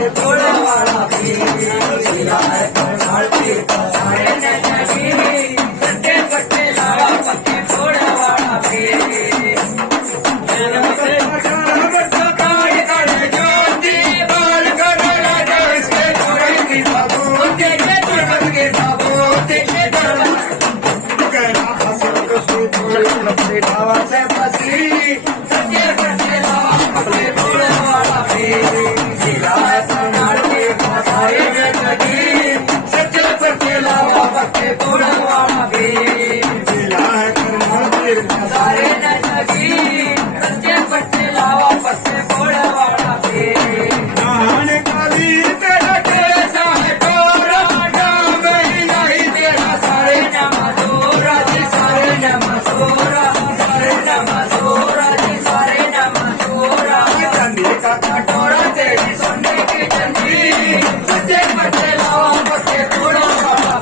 पक्के थोड़ा वाला जिला है करनाल पीर का सारे नजरी सच्चे पट्टे लावा पक्के थोड़ा वाला से बसी सच्चे पट्टे लावा पक्के थोड़ा वाला जिला है करनाल पीर का सारे नजरी सच्चे पट्टे लावा पक्के थोड़ा वाला जिला है करनाल पीर का सारे नजरी सच्चे पट्टे लावा पक्के थोड़ा वाला जहान का वीर तेरा कैसा है कोरा नाम ही नहीं तेरा सारे नमसोरा जी सारे नमसोरा सारे नमसोरा जी सारे नमसोरा चांदी का कटोरा तेरी सोने की चंदी सच्चे पट्टे लावा पक्के थोड़ा वाला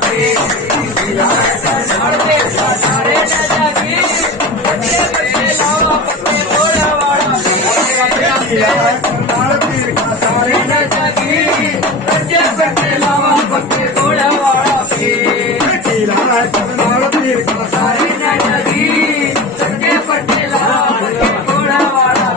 जिला है करनाल पीर का सारे नजरी सच्चे पट्टे लावा पक्के थोड़ा वाला जिला है करनाल पीर का सारे नजरी सच्चे पट्टे लावा पक्के थोड़ा वाला जिला है करनाल पीर का सारे नजरी सच्चे पट्टे लावा पक्के थोड़ा वाला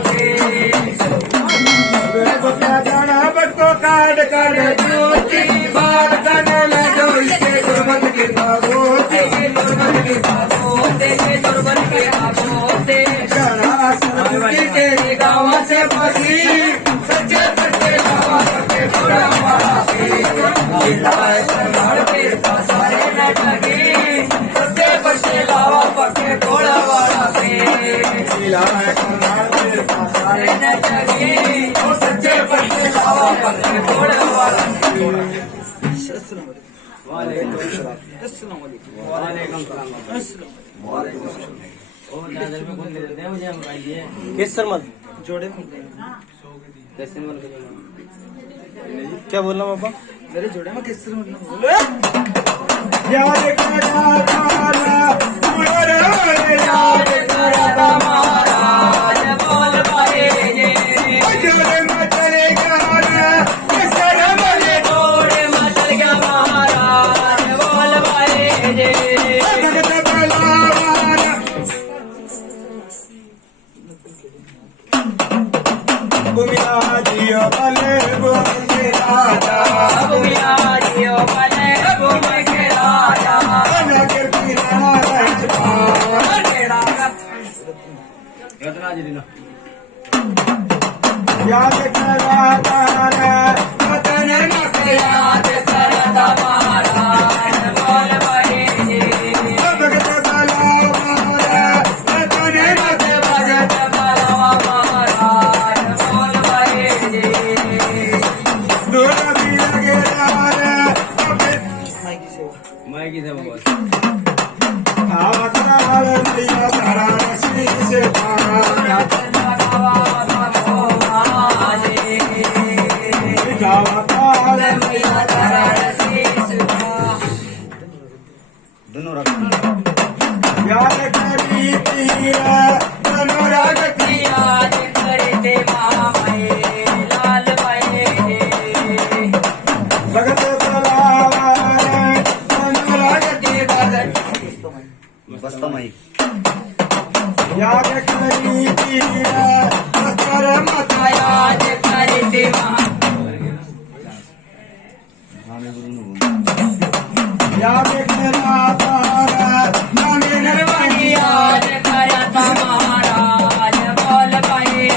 जाना बच्चों काट कर ज्योति बाल करने लगो इसके दुर्बल के भागोते दुर्बल के भागोते दुर्बल के भागोते जाना संस्कृति तेरे गाँव से बसी सच्चे पट्टे लावा पक्के थोड़ा वाला जिला है करनाल पीर का सारे नजरी सच्चे पट्टे लावा पक्के थोड़ा वाला जिला है करनाल पीर का सारे नजरी सच्चे पट्टे लावा पक्के थोड़ा वाला किस सर मत जोड़े क्या बोल रहा हूँ पापा मेरे जोड़े में किस याद करा याद करा महाराज बोल पाए जोड़े मचले गाना किसर मले जोड़े मचल गया महाराज बोल पाए भगत बलवान बुमिया जियो बले बुम के राजा बुमिया जियो बले बुम के राजा नगर की याद करा तारा वतन मत याद करता महाराज बोल पाए भगत बलवान वतन मत भगत बलवान महाराज बोल पाए दोनों भी लगे मैं की सेवा बस आवतार मैया तारा रश्मि से पारा दोनों रख याद करी पिया दोनों राग की याद करते मामाए लाल भाई भगत बलवान दोनों राग की बस्ता माई याद करी पिया कर मत याद करते याद करा तारा नामे नरवानी याद करता महाराज बोल पाए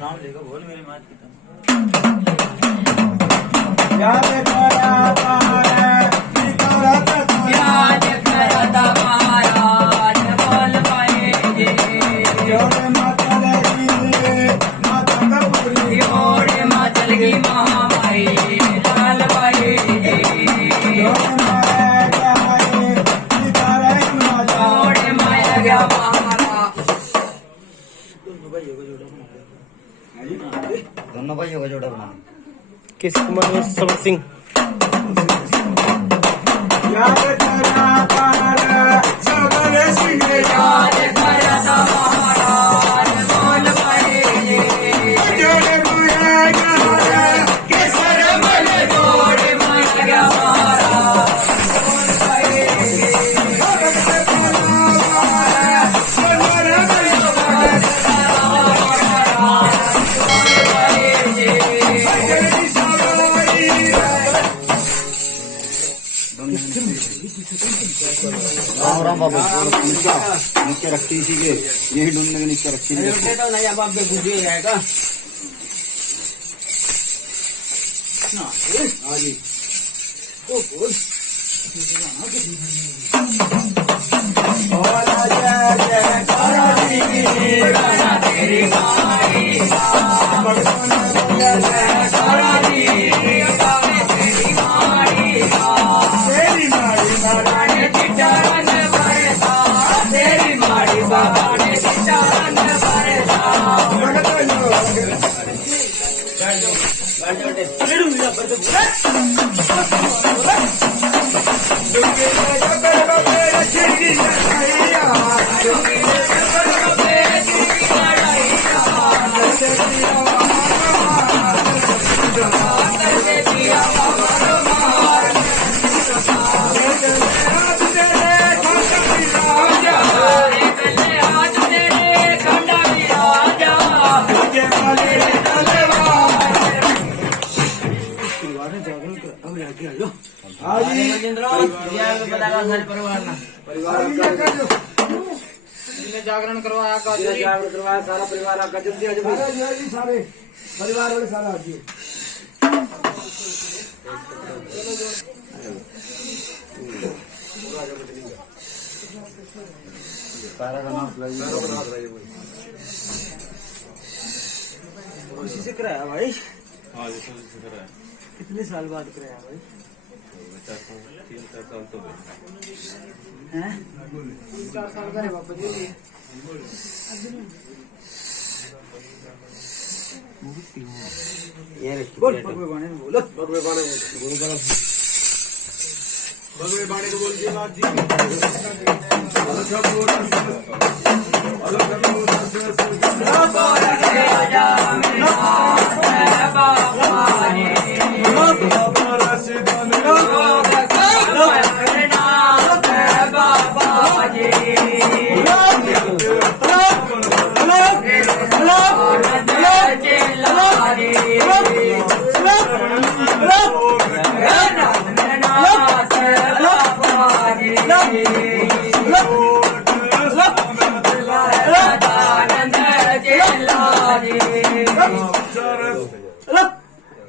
नाम लेकर बोल मेरी माँ की याद करा तारा याद करता महाराज बोल पाए योरे माता लगी माता कपूरी योरे माता लगी महामाई लाल भाई दोनों भाइयों का जोड़ा बना किस कुमार समर सिंह याद करा तारा सबरे सिंह याद करता महाराज बोल पाए जोड़े मुझे राम राम बाबा। नीचे रखी इसी के, यही ढूंढने के नीचे रखी। नहीं अब आप बेगूफी हो जाएगा। हाँ जी। जागरण करवाया सारा परिवार आपका जल्दी सारे परिवार वाले सारा उसी से कराया भाई। हाँ जी से कराया। कितने साल बाद कराया भाई? 3-4 साल तो हैं? 4 साल का है बाबा जी। बोल भगवे बाणे बोलो। भगवे बाणे बोलो। भगवे बाणे को बोल दिया बात जी।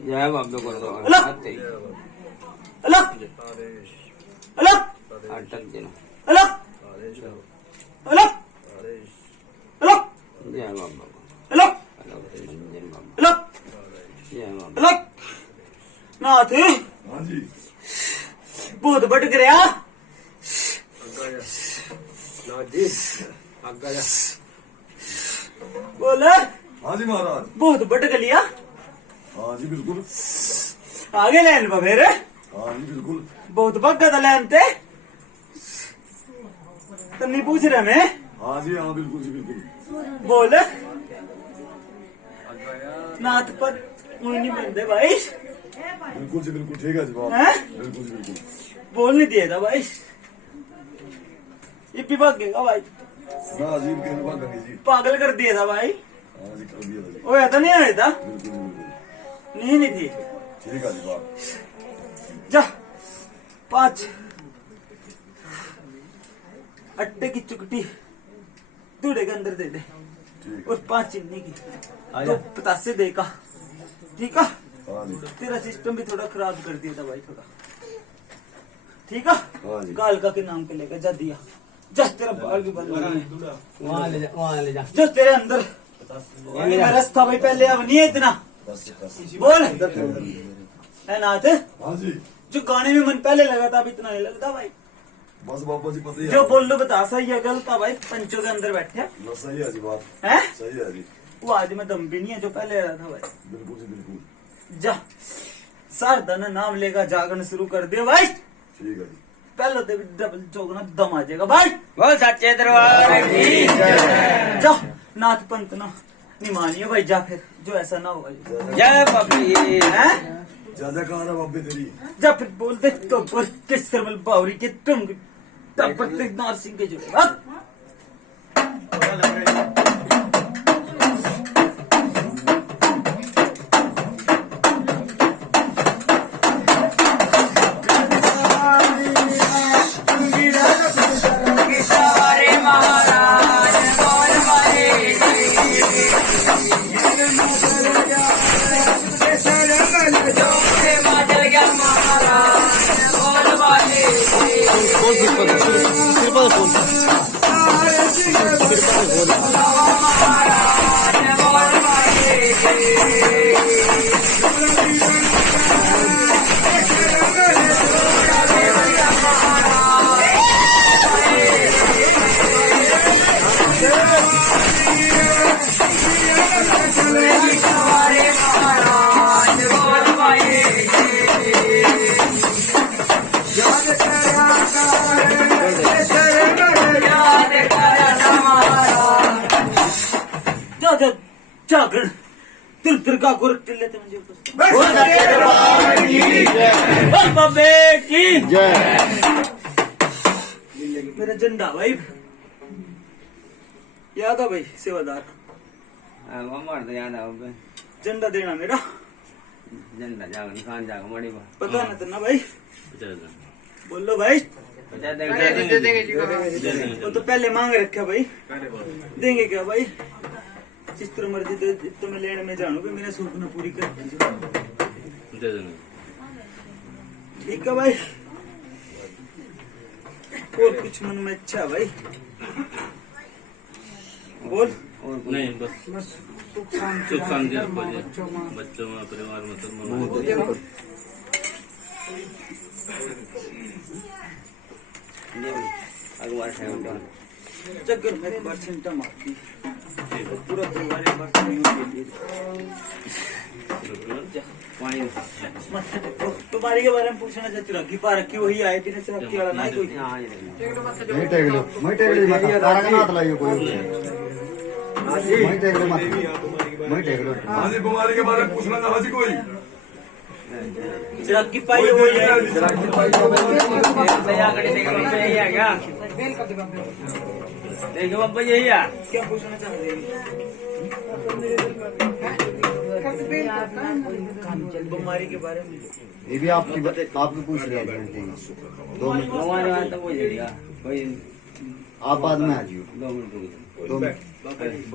जय बाबू को तो अटक देना। जय बाबा नाथ बहुत भटक रहा। बोल। हाँ जी महाराज। बहुत भटक लिया। हाँ जी बिल्कुल। आगे लैन पर फिर। हाँ जी बिल्कुल। बहुत भगा था लैन ते। तो नहीं पूछ रहे मैं। हाँ जी हाँ बिल्कुल जी बिल्कुल। बोल। नाथ पर कोई नहीं बनते भाई। बिल्कुल जी बिल्कुल ठीक है जी बात। हैं? बिल्कुल जी बिल्कुल। बोल नहीं दिया था भाई। ये भी भागेगा भाई। ना जी कितने बार करेंगे जी। पागल कर दिया था भाई। हाँ जी कर दिया था जी। वो ऐसा नहीं आया था। बिल्कुल जी बिल्कुल। नहीं नहीं थी। ठीक है जी बात। जा 5 अट्टे की चुकटी दूल्हे के अंदर दे दे। ठीक और 5 चीनी की तो पतासे देगा। ठीक है। हाँ जी। तेरा सिस्टम भी थोड़ा खराब कर दिया था भाई थोड़ा। ठीक है। हाँ जी। कालका के नाम पे लेकर जा दिया। जा तेरा बाल भी बंद वहाँ ले जा जो तेरे अंदर रस था भाई पहले अब नहीं है इतना। बोल है नाथ। हाँ जी जो गाने में मन पहले लगा था अब इतना नहीं लगता भाई। बस बाबा जी पता ही है। जो बोल लो बता सही है गलत था भाई। पंचों के अंदर बैठे बस सही है जी बात। हैं? सही है जी। वो आज में दम भी नहीं है जो पहले रहा था भाई। बिल्कुल जी बिल्कुल। जा शारदा ने नाम लेगा जागरण शुरू कर दिया भाई। ठीक है जी। पहले तो डबल चौगना दम आ जाएगा भाई। बोल सच्चे दरबार की जय। जा नाथ पंत ना नहीं मानियो भाई। जा फिर जो ऐसा ना होगा। जय बाबी हैं? ज्यादा कहा ना बाबे तेरी। जा फिर बोलते तो पर किस सरमल बावरी के तुम तब नार सिंह के जुड़े बात। जागरण तिर तिर का गोरख टिल्ले थे मुझे बोल बाबे की जय। मेरा झंडा भाई याद है भाई सेवादार मार दे याद आओ बे झंडा देना मेरा झंडा जाग निकाल जाग मड़ी बा पता ना तेना भाई बोलो भाई वो तो पहले मांग रखा भाई देंगे क्या भाई जिस तरह मर्जी तो मैं लेने में जानू कि मेरा सपना पूरी कर ठीक है भाई और कुछ मन में अच्छा भाई बोल नहीं बस सुख शांति रखो जी बच्चों में परिवार में सब अगवार है चक्कर मेरे बार चिंता मारती पूरा तुम्हारे बार से पानी तुम्हारी के बारे में पूछना चाहती हूँ कि पार्क की वही आए बिना से वाला नहीं कोई हां मैं टेक लो तारा का हाथ लाइयो कोई मैं टेक लो हाँ जी बीमारी के बारे में पूछना था जी कोई चिराग की पाई वही है भैया कड़ी देख लो यही है क्या देखो बाबा यही है क्या पूछना चाहते हैं बीमारी के बारे में ये भी आपकी पूछ लिया 2 मिनट हमारे वहां तो कोई नहीं कोई आप बाद में आ जाइए 2 मिनट 2 मिनट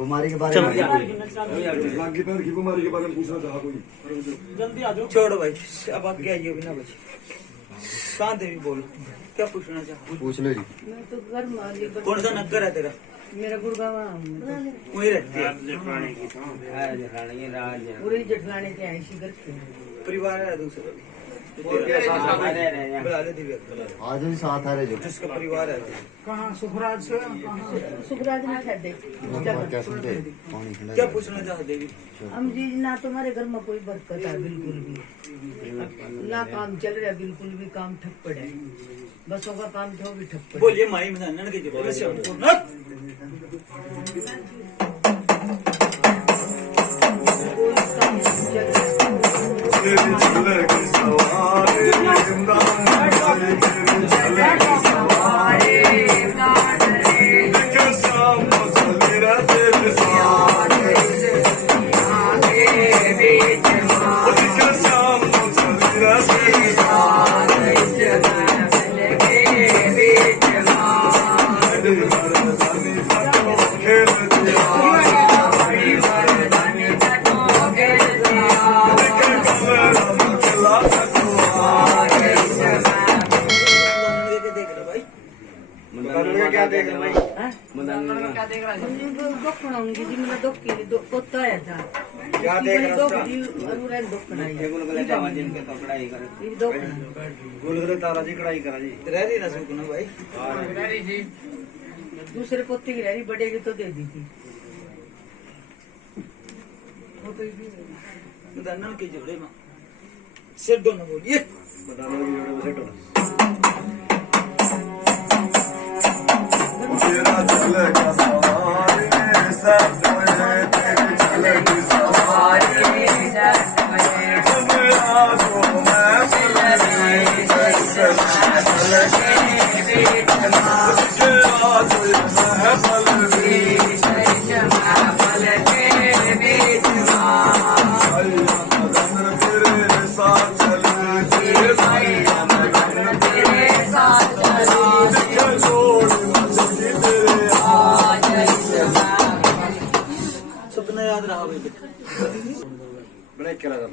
बीमारी के बारे में बाकी पैर की बीमारी के बारे में पूछना था कोई जल्दी आ जाओ छोड़ो भाई अब आप क्या आइए बिना बचे शांत देवी बोलो क्या पूछना चाहते पूछ लो जी मैं तो घर माली कौन सा नक्कर है तेरा मेरा गुड़गांव वही रहती है पूरे जेठलाने के हैं इसी घर के परिवार है दूसरा बुला ले दिव्या आज भी साथ आ रहे जो जिसका परिवार है कहाँ सुखराज से सुखराज में ठहर दे क्या सुनते पानी खिला क्या पूछना चाहते देवी हम जी ना तुम्हारे घर में कोई बरकत है बिल्कुल भी ना काम चल रहा बिल्कुल भी काम ठप पड़ा है बसों का काम तो भी ठप पड़ा बोलिए माई मदान के जब वैसे क्या देख रहे भाई दुखणाऊंगी जी मेरा दुख की कोता है था क्या देख रहा दुख जी अनुराग दुखना है जिनके कपड़ा ही करे ये दुख गुलगुले तारा जी कढ़ाई करा जी रह रही ना सुकना भाई दूसरे पोते की रही बढ़ेगी तो दे दी थी मदान के जोड़े में सिर दोनों बोलिए तेरा चलेगा सवारी सब तेरे चलेगी सवारी सपना याद रहा भाई बड़े क्या लगा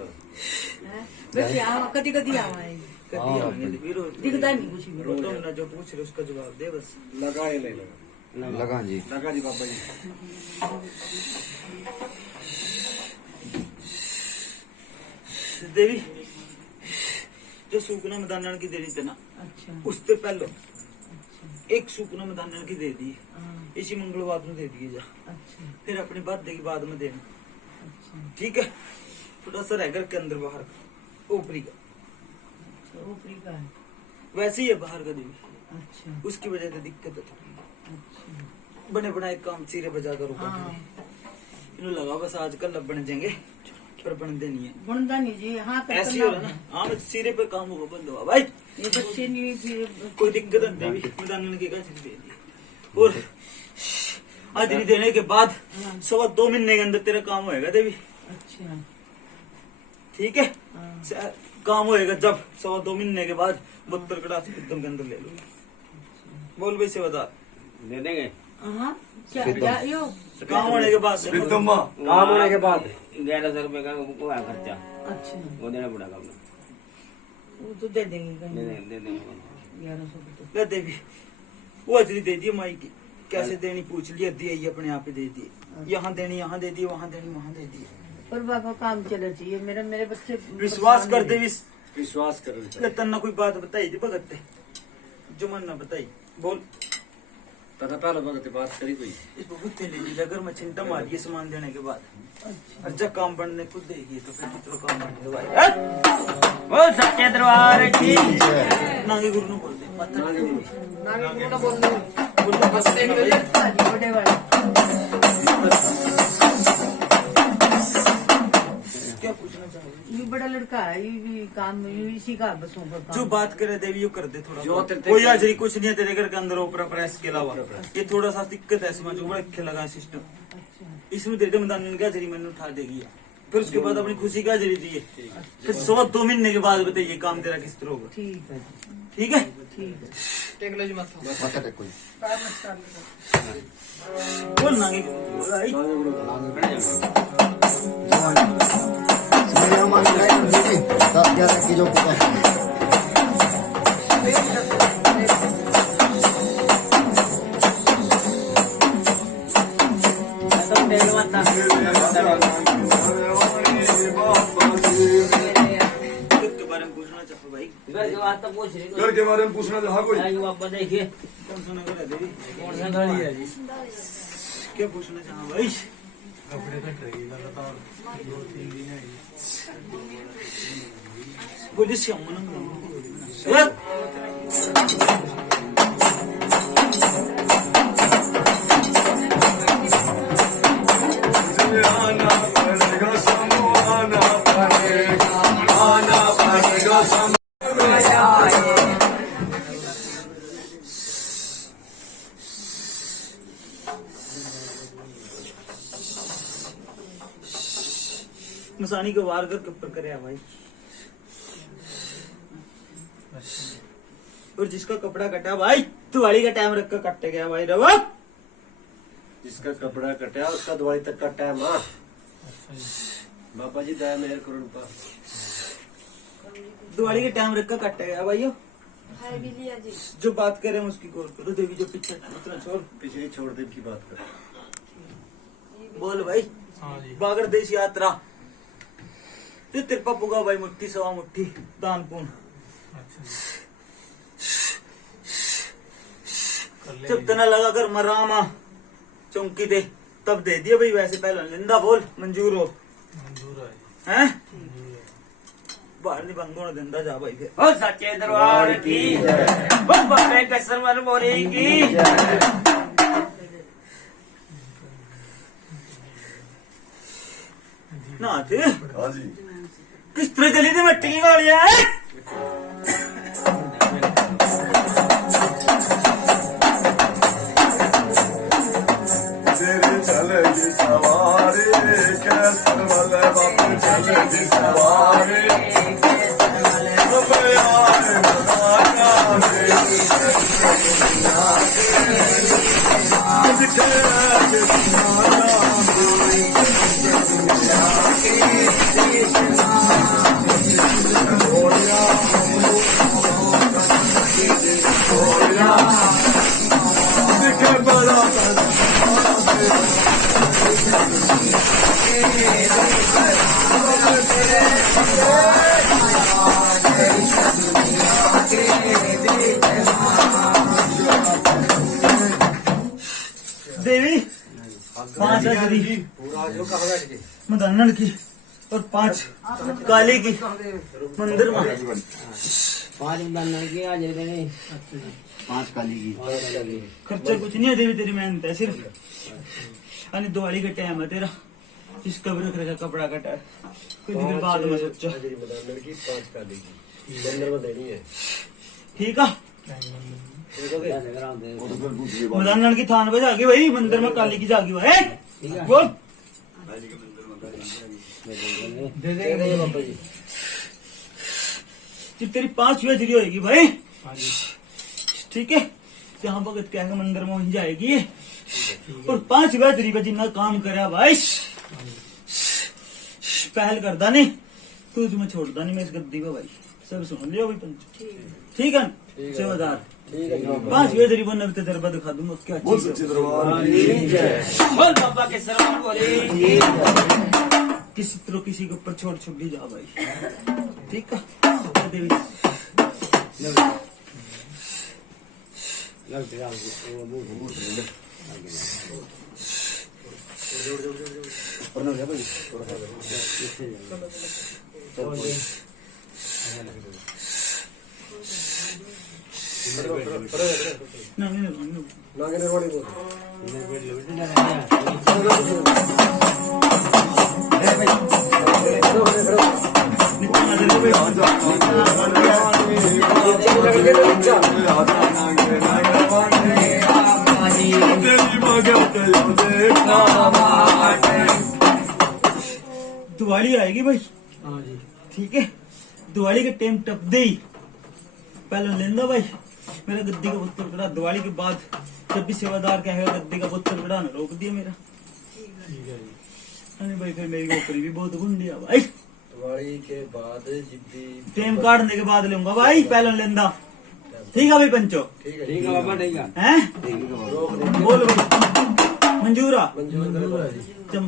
बस यहाँ कदी कदी आवा है दिखता नहीं कुछ भी। तुम ना जो पूछ रहे उसका जवाब दे बस। लगा ये ले लगा लगा जी बाबा जी देवी जो सूखना मदानन की देनी थे ना अच्छा उससे पहले एक सूखना मदानन की दे दी हाँ, इसी मंगलवार को दे दिए जा अच्छा फिर अपनी बात की बाद में देना अच्छा ठीक है। थोड़ा सा रह घर के अंदर बाहर का ऊपरी का अच्छा, ऊपरी का है। वैसे ही है बाहर का देवी अच्छा उसकी वजह से दिक्कत है थोड़ी। अच्छा बने बनाए काम सिरे बजा कर हाँ इन्हें लगा बस आजकल अब बन जाएंगे पर बनते नहीं है बुनदा नहीं जी हाँ तो ऐसे ही करना हो रहा ना। हाँ सिरे पे काम होगा बंद हुआ भाई ये बच्चे नहीं फिर कोई दिक्कत नहीं देवी मैदान के का दे दी और आज नहीं देने के बाद 2.25 महीने के अंदर तेरा काम होएगा देवी अच्छा ठीक है। हाँ काम होएगा जब 2.25 महीने के बाद 72 कड़ा एकदम के अंदर ले लूंगी। बोल भाई से बता दे देंगे हाँ क्या यो काम होने के बाद विक्रम काम होने के बाद 1100 रुपए का वो है खर्चा अच्छा वो देना पड़ेगा अपना वो तो दे देंगे दे कहीं देंगे दे देंगे 1100 को तो ले देवी वो अजरी दे दी माई की कैसे देनी पूछ लिया दी आई अपने आप ही दे दी यहाँ देनी यहाँ दे दी वहाँ देनी वहाँ दे दी। पर बाबा काम चलना चाहिए मेरे बच्चे विश्वास कर दे विश्वास करो तन्ना कोई बात बताई थी भगत जो मन ना बताई बोल पता पहले भगत बात करी कोई इस बहुत ले ली अगर मैं चिंता मारी सामान देने के बाद और जब काम बनने खुद देगी तो फिर कितना काम बनने भाई बोल सच्चे दरबार की नागे गुरु ने बोल दे पत्थर बड़े वाले क्या पूछना चाहोगे ये बड़ा लड़का है ये भी काम ये इसी का बसों का जो काम बात करे देवी यो कर दे थोड़ा जो बहुत। तेरे- कोई हाजरी कुछ नहीं है तेरे घर के अंदर ओपरा प्रेस के अलावा ये थोड़ा सा दिक्कत है इसमें जो बड़ा अच्छा लगा सिस्टम अच्छा इसमें तेरे मैदान की हाजरी मैंने उठा देगी फिर उसके बाद अपनी खुशी की हाजरी दी है फिर 2.25 महीने के बाद बताइए काम तेरा किस तरह होगा ठीक है जी, ठीक है। ठीक है माथा टेक कोई बोल नागे भाई मेरा मान है 10-11 किलो का के बारे में पूछना चाहो भाई घर के बाद तो पूछ रही घर के बारे में पूछना चाहा कोई कोई वापस देखिए कौन सा नगर है देवी कौन सा गाड़ी है जी क्या पूछना चाहो भाई बोलिए श्याम आना पड़ेगा समो आना पड़ेगा समो मसानी को वार कर ऊपर करे भाई और जिसका कपड़ा कटा भाई दिवाली का टाइम रख कर कटते गया भाई रवा जिसका कपड़ा कटा उसका दिवाली तक का टाइम हाँ बाबा जी दया मेहर करो रूपा दिवाली के टाइम रख कर कटते गया भाई जो बात कर रहे हैं उसकी गौर करो देवी जो पीछे उतना छोड़ पिछले छोड़ दे की बात कर बोल भाई बागर देश यात्रा जो तिरपा पुगा भाई मुट्ठी सवा मुट्ठी दान पुन जब तना लगा कर मरामा चौंकी दे तब दे दिया भाई वैसे पहले लिंदा बोल मंजूर हो हैं बाहर नहीं बंद होने दिंदा जा भाई फिर बोल सच्चे दरबार की बोल बाबे कसम मन मोरी की ना थे हाँ जी किस तरह चली थी मिट्टी की गाड़ियां तेरे चलेगी सवारी कैसे वाले बाप चलेगी सवारी अब यार मनाना दे देवी 5 हजरी पूरा जो कहाँ बैठ गए मदनन की और 5 काली की मंदिर में 5 बनने की आज देने 5 काली की खर्चा कुछ नहीं है देवी, तेरी मेहनत है सिर्फ। अनि दिवाली का टाइम है तेरा, इसका भी रख रखा कपड़ा कटा है, कुछ दिन बाद में सोचा। हाजिरी मदान की 5 का देगी मंदिर में देनी है ठीक है, ठीक हो गया मदनन की थान पे जागी भाई, मंदिर में काली की जागी भाई बोल। दे देंगे बाबा जी कि तेरी 5 हजरी होगी भाई, ठीक है। जहाँ भगत के आगे मंदिर में वहीं जाएगी और 5 हजरी का जिन्ना काम करा भाई, पहल करदा नहीं तू, तुम्हें छोड़ता नहीं मैं इस गद्दी को भाई। सब सुन लियो भाई पंच, ठीक है सेवादार। 5 हजरी बनने पे तेरे दिखा दूंगा क्या चीज है। बोल बाबा के सरवर बोले किसी तरह किसी के ऊपर छोड़ छुप भी जा भाई, ठीक है देवी। नहीं नागे निर्वाणी बोल दिवाली आएगी भाई, ठीक है। दिवाली के टाइम टप दे ही पहले लेंदा भाई मेरा गद्दी का पुत्र कड़ा। दिवाली के बाद जब भी सेवादार कहेगा गद्दी का पुत्र कड़ा ना रोक दिया मेरा। अरे भाई फिर मेरी नौकरी भी बहुत गुंडिया भाई। दिवाली के बाद जिद्दी टाइम काटने के बाद लूंगा भाई, पहले लेंदा, ठीक है भाई पंचो। ठीक है बाबा ठीक है हैं रोक दे बोल भाई मंजूरा मंजूर करे बाबा जी जब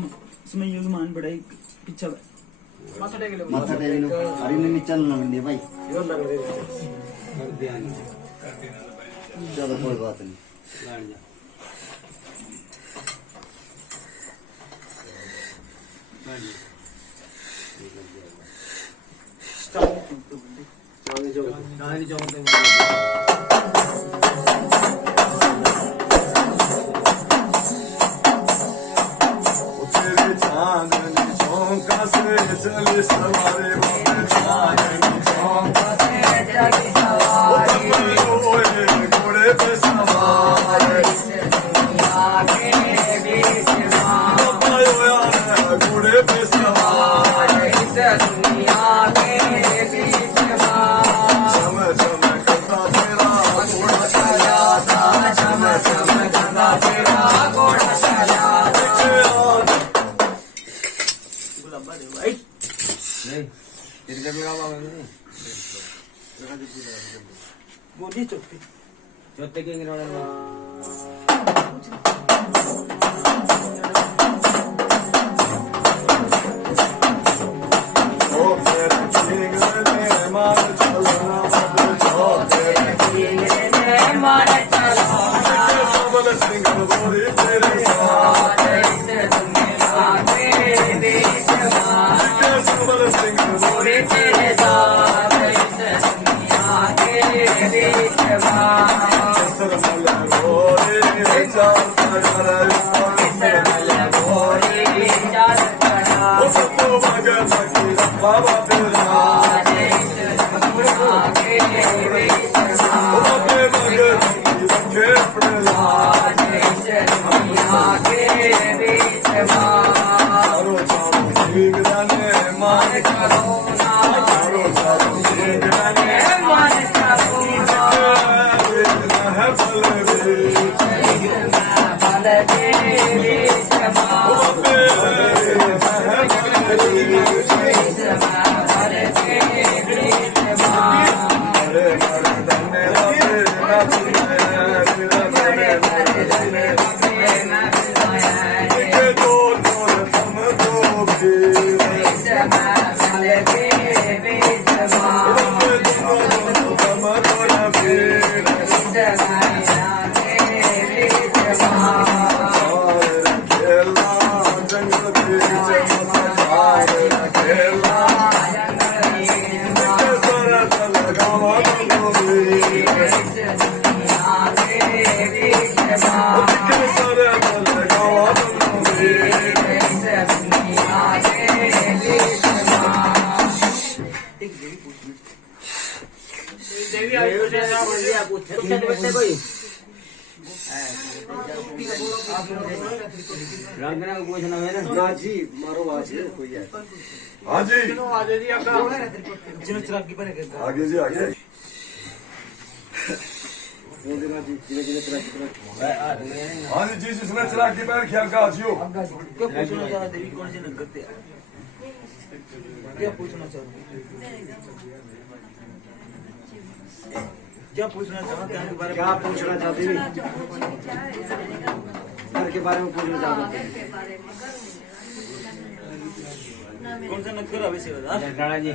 समय योगी मान पड़ाई पीछा भाई माथा टेक लो अरे नहीं चलना मंडी भाई, इधर लग रहे चलो कोई बात नहीं। बोलिए चौथी चौथे के Thank you. देवी कोई रंगना को पूछना है ना ना जी मारो आज कोई है हाँ जी आगे जी आपका आगे जी आगे वो देना जी जिने जिने तरह की हाँ जी जिसने चिराग की पैर ख्याल का आजियो क्या पूछना चाह देवी कौन सी नगद है क्या पूछना चाहती क्या पूछना चाहते हैं बारे क्या पूछना चाहती घर के बारे में पूछना चाहते कौन सा नक्कर अभी से बता राणा जी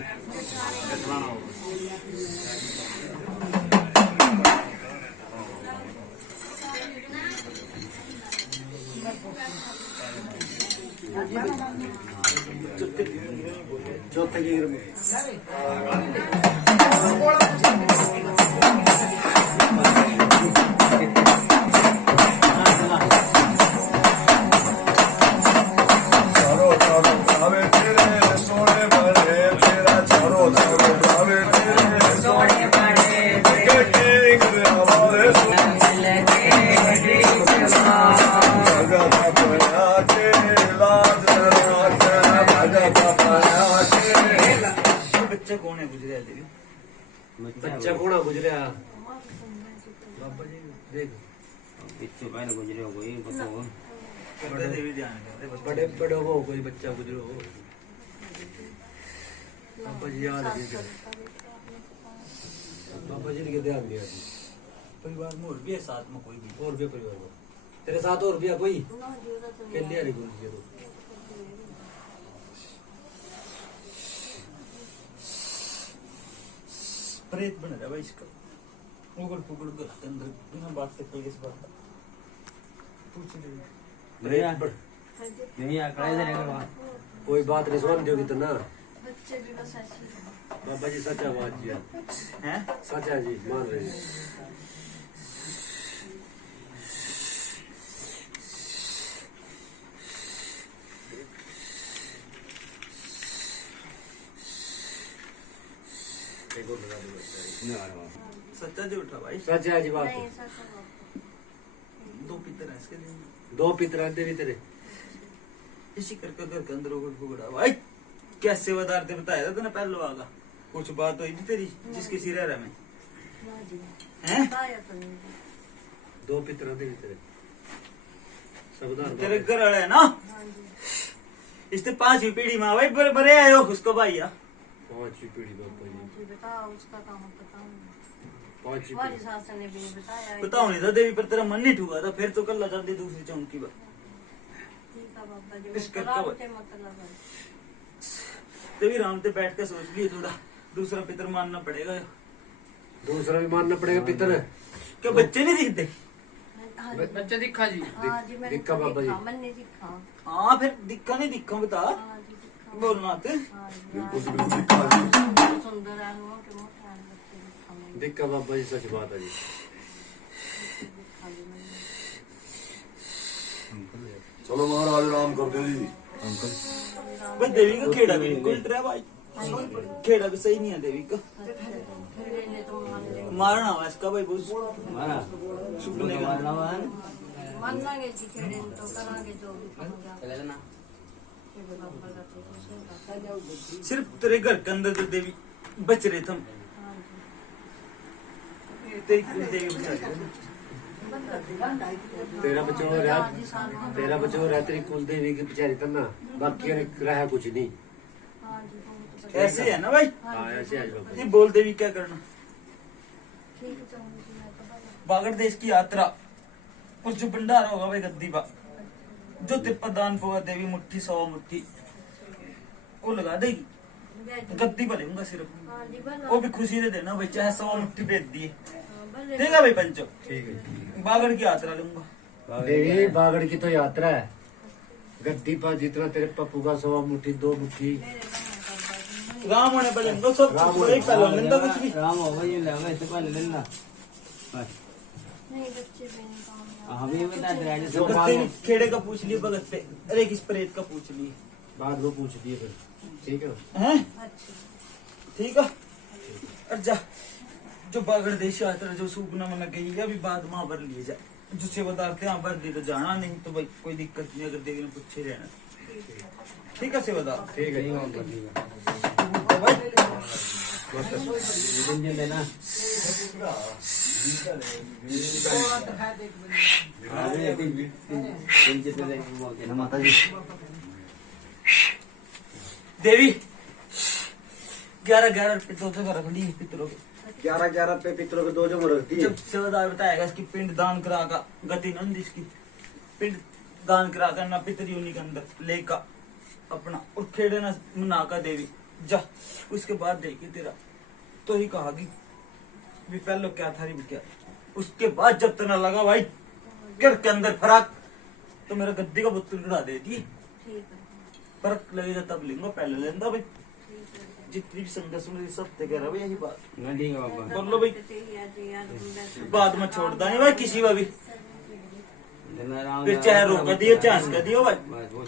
चौथे की बच्चा कौन है गुजरिया देवी बच्चा कौन गुजरिया बाबा जी देख पिछले पहले गुजरे हो कोई बताओ करते देवी ध्यान करते बस बड़े बड़े हो कोई बच्चा गुजरो हो बाबा जी याद है बाबा जी के ध्यान दिया परिवार में और भी है साथ में कोई भी और भी परिवार में तेरे साथ और भी है कोई कल्याण नहीं गुजरी तो प्रेत बन रहा भाई इसका उगड़ पुगड़ घर के अंदर बिना बात से कोई इस बात पूछ देवी बढ़िया नहीं आकड़ा इधर है कोई बात नहीं सुन दोगी तो ना बच्चे भी बस ऐसे ही हैं। बाबा जी सच्चा बात जी हैं सच्चा जी मान रहे हैं एक और लगा दो सच्चा जो उठा भाई सच्चा जी बात नहीं है। ऐसा करो दो पितर है इसके लिए दो पितरा देवी तेरे इसी करके घर के अंदर उगड़ पुगड़ा भाई क्या सेवादार थे बताया था तूने पहले वाला कुछ बात हुई थी तेरी जिसके सिर है में ना जी हैं बताया तो नहीं जी। दो पितरा देवी तेरे सबदार तेरे घर वाले है ना हाँ जी इसने 5वीं पीढ़ी में भाई बड़े बड़े आयो उसको भाई या पांचवी पीढ़ी बाबा जी जी बताओ उसका काम बताऊंगा पांचवी हमारी पीढ़ी सास ने भी नहीं बताया बताओ नहीं था देवी पर तेरा मन नहीं ठुका था फिर तो कल जाती दूसरी चौंकी बात ठीक है बाबा जी इसका मतलब कब- आपके मतलब है देवी राम से बैठ के सोच लिए थोड़ा दूसरा पितर मानना पड़ेगा दूसरा भी मानना पड़ेगा पितर क्या बच्चे नहीं दिखते हाँ जी बच्चा दिखा जी हाँ जी मैंने दिक्का तो बाबा जी। देखा, मन ने दिखा हाँ फिर दिक्का नहीं दिक्का बता हाँ जी दिखा बोलना थे हाँ जी बिल्कुल बिल्कुल दिखा जी बहुत सुंदर है मोटे मोटे हैं बच्चे दिखा मैंने दिक्का बाबा जी सच बात है जी दिखा जी मैंने चलो महाराज राम कर दे जी भाई देवी का खेड़ा भी बिल्कुल ट्रे भाई खेड़ा भी सही नहीं है देवी का फिर ने तो मान ले मारना हुआ इसका भाई बहुत मारा सुपने का मारना हुआ है मान लांगे जी खेड़े तो करांगे जो भी करूंगा चले ना ये बाबा का तो सही सिर्फ तेरे घर के अंदर जो देवी बच रहे थे हम। हाँ जी तेरी कुल देवी बचा रही थी। तेरा बच्चा हो रहा तेरा बच्चा हो रहा तेरी कुल देवी की बेचारी तन्ना बाकी रहा कुछ नहीं हाँ जी बहुत ऐसे है ना भाई हाँ ऐसे आज बाबा ये बोल देवी क्या करना ठीक है चाहूंगी जी मैं तो भाई बागड़ देश की यात्रा और जो भंडार होगा भाई गद्दी बा जो तिरपत दान होगा देवी मुट्ठी 100 मुट्ठी वो लगा देगी गद्दी पर लूंगा सिर्फ, हाँ जी बना वो भी खुशी से देना भाई, चाहे 100 मुट्ठी भेज दिए। भले ठीक है भाई पंचो, ठीक है। बागड़ की यात्रा लूंगा। देवी बागड़ की तो यात्रा है, गद्दी पर जितना तेरे पप्पू का 100 मुट्ठी 2 मुट्ठी राम होने पर लूंगा सब, एक पहले लेंदा कुछ भी। राम होगा ये लगा इससे पहले लेना नहीं बच्चे पे नहीं काम हम ये बता दे आज जो गद्दे भी खेड़े का पूछ लिए, भगत पे अरे किस प्रेत का पूछ लिए बाद वो पूछ दिए फिर। ठीक है हैं, अच्छा ठीक है। और जा जो बागड़ देश यात्रा जो सूखना मना गई है, अभी बाद में भर लिए जा, जो सेवादार थे भर दिए तो जाना, नहीं तो भाई कोई दिक्कत नहीं, अगर देवी ने पूछे रहना। ठीक है सेवादार, ठीक है तो भाई लेना माता जी देवी 11 रुपए तो रख ली पितरों के। 11 रुपए पितरों के 2 जो रखती है। जब सेवादार बताएगा इसकी पिंड दान करा का गति नंद, इसकी पिंड दान करा कर ना पितरी उन्हीं के अंदर लेका अपना और खेड़े ना मना का देवी जा, उसके बाद देखी तेरा तो ही कहा कि पहले क्या था भी क्या। उसके बाद जब तना लगा भाई घर के अंदर फराक, तो मेरा गद्दी का बुत्तल गिरा देती, ठीक है फर्क लगेगा तब लेंगे, पहले लेंदा भाई। जितनी भी संघर्ष में सब ते कह रहा भाई, यही बात ना ठीक है बाबा बोल लो भाई, बाद में छोड़ता नहीं भाई किसी का भी, लेना राम फिर चाहे रोका दियो चाहे हंस कर दियो भाई।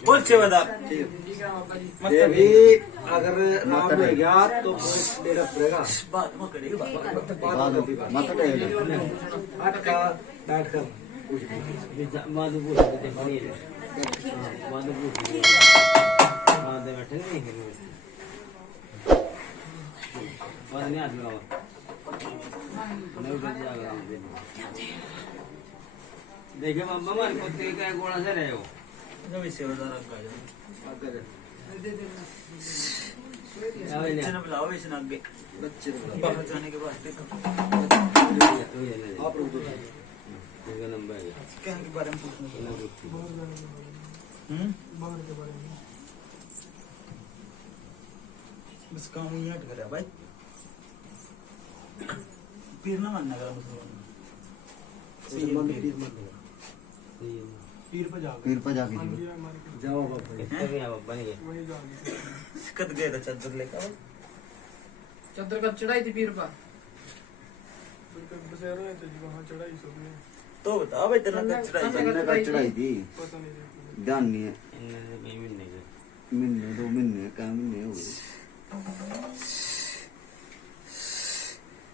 बोल सेवादार देवी अगर राम हो गया तो बहुत देर पड़ेगा, बाद में करेगी बात। बाद में माता टेक लो। अटका बैठ कर बाद पूछ दे बड़ी है बाद पूछ बाद बैठे नहीं है बाद नहीं आदमी और नहीं बज जाएगा देखिए मम्मा मार कुत्ते का गोड़ा से रहे हो जब इसे सेवादार का बच्चे ने बुलाओ इसे आगे बच्चे बाहर जाने के बाद देखो आप रुक दो। नंबर है क्या के बारे में पूछना बस काम ही हट गया भाई, पीर ना मानना करा मुसलमान पीर मत लगा। पीर पर जाके जी जाओ बाबा कितने भी आप बन गए कद गए था चादर लेकर भाई, चादर का चढ़ाई थी पीर पर तो बता भाई तेरा कद चढ़ाई चंद्र का चढ़ाई थी, ध्यान नहीं है। नहीं मिलने का महीने 2 महीने क्या महीने हो गए।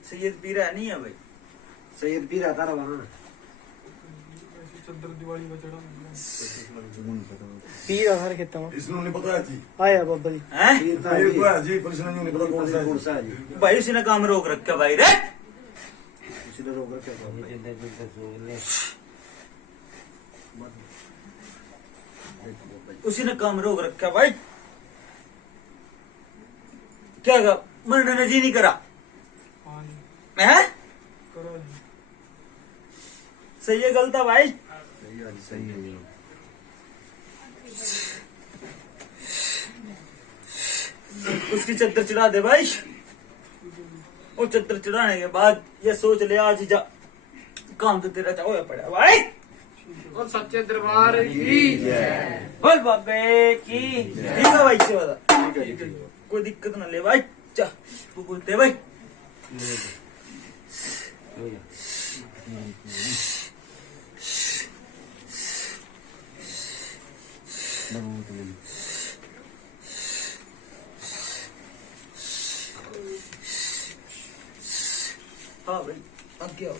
सैयद पीरा नहीं है भाई, सैयद पीर आता रहा वहाँ पीर आधार खेता हूँ इसमें नहीं पता है जी, आया बाबा जी हैं पीर था ये जी। को है जी, पर इसमें नहीं पता कौन सा है कौन जी। सा है जी? भाई उसी ने काम रोक रखा भाई रे, उसी ने रोक रखा था। उसी ने काम रोक रखा भाई। क्या कहा मरने ने जी नहीं करा है, सही है गलत है भाई। सही है ये। उसकी चद्दर चढ़ा दे भाई, वो चद्दर चढ़ाने के बाद ये सोच ले आज ही जा, काम तो तेरा चाहो पड़ा भाई। और सच्चे दरबार की बोल बाबे की ठीक है भाई, से बता कोई दिक्कत ना ले भाई, जा वो बोलते भाई। हाँ भाई अब क्या हो,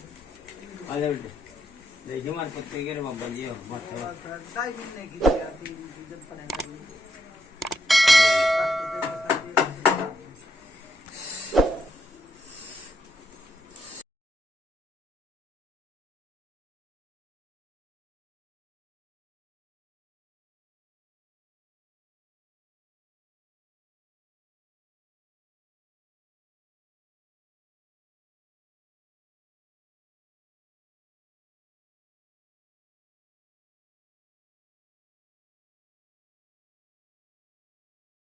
आ जाओ बेटे देखिए मार कुत्ते के बाबा जी मत टाइम नहीं की